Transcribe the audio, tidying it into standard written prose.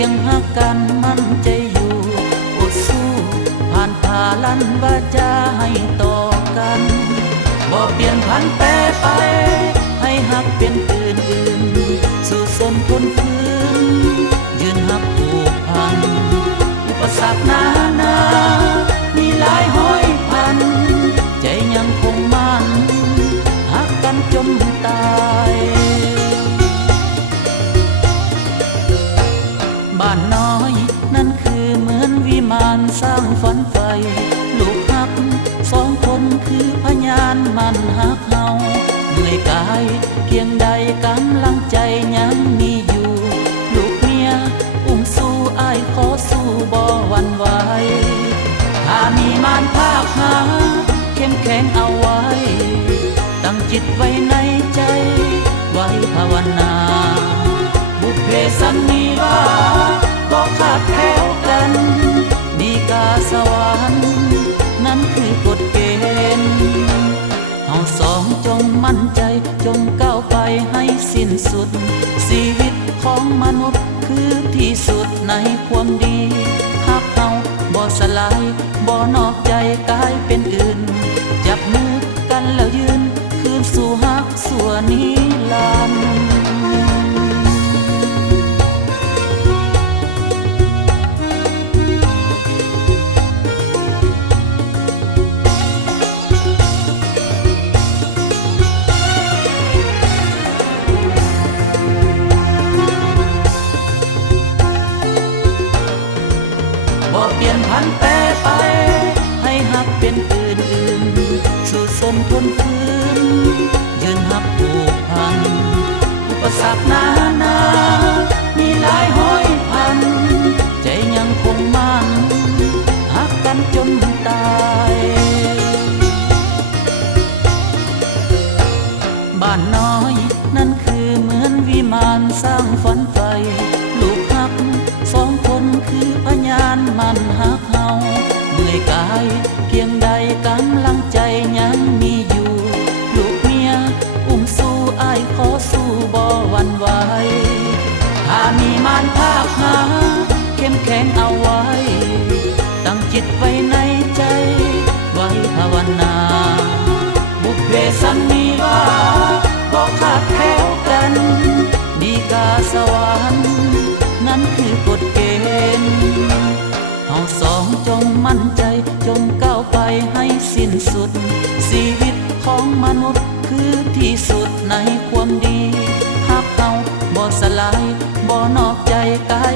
พียงหักกันมั่นใจอยู่อดสู้ผ่านผ่าลั่นว่าจะให้ต่อกันบ่เปลี่ยนผันแปรไปให้หักเป็นอื่นสู่สนทนฝืนยืนหักผูกพันอุปสรรคนามีหลายห้อยพันใจยังคงมั่นหักกันจนตายบ้านน้อยนั่นคือเหมือนวิมานสร้างฝันไฟลูกหักสองคนคือพยานมันหักเฮาเหนื่อยกายเพียงใดกำลังใจยังมีอยู่ลูกเมียอุ้มสู้อ้ายขอสู้บ่หวั่นไหวถ้ามีมารภาคหาเข้มแข็งเอาไว้ตั้งจิตไว้ในใจไว้ภาวนาบุพเพสันนิวาสบ่ขาดแคล้วกันดีกาสวรรค์นั้นคือกฎเกณฑ์เฮาสองจงมั่นใจจงก้าวไปให้สิ้นสุดชีวิตของมนุษย์คือที่สุดในความดีหักเฮาบ่สลายบ่นอกใจกลายเป็นอื่นจับมือกันแล้วยืนคืนสู่หักส่วนนิรันดร์บ่เปลี่ยนผันแปรไปให้หักเป็นอื่นสู่สนทนฝืนยืนหักผูกพันอุปสรรคนามีหลายห้อยพันใจยังคงมั่นหักกันจนตายบ้านน้อยนั่นคือเหมือนวิมานสร้างฝันไฟลูกหักสองคนคือพยานมันหักเฮาเหนื่อยกายเพียงใดกำลังใจยังมีอยู่ลูกเมียอุ้มสู้อ้ายขอสู้บ่หวั่นไหวถ้ามีมารภาคหาเข้มแข็งเอาไว้ตั้งจิตไว้ในใจไว้ภาวนาบุพเพสันนิวาสบ่ขาดแคล้วกันดีกาสวรรค์นั้นคือกฎเกณฑ์เฮาสองจงมั่นใจจงก้าวไปให้สิ้นสุดชีวิตของมนุษย์คือที่สุดในความดีหักเฮาบ่สลายบ่นอกใจกลาย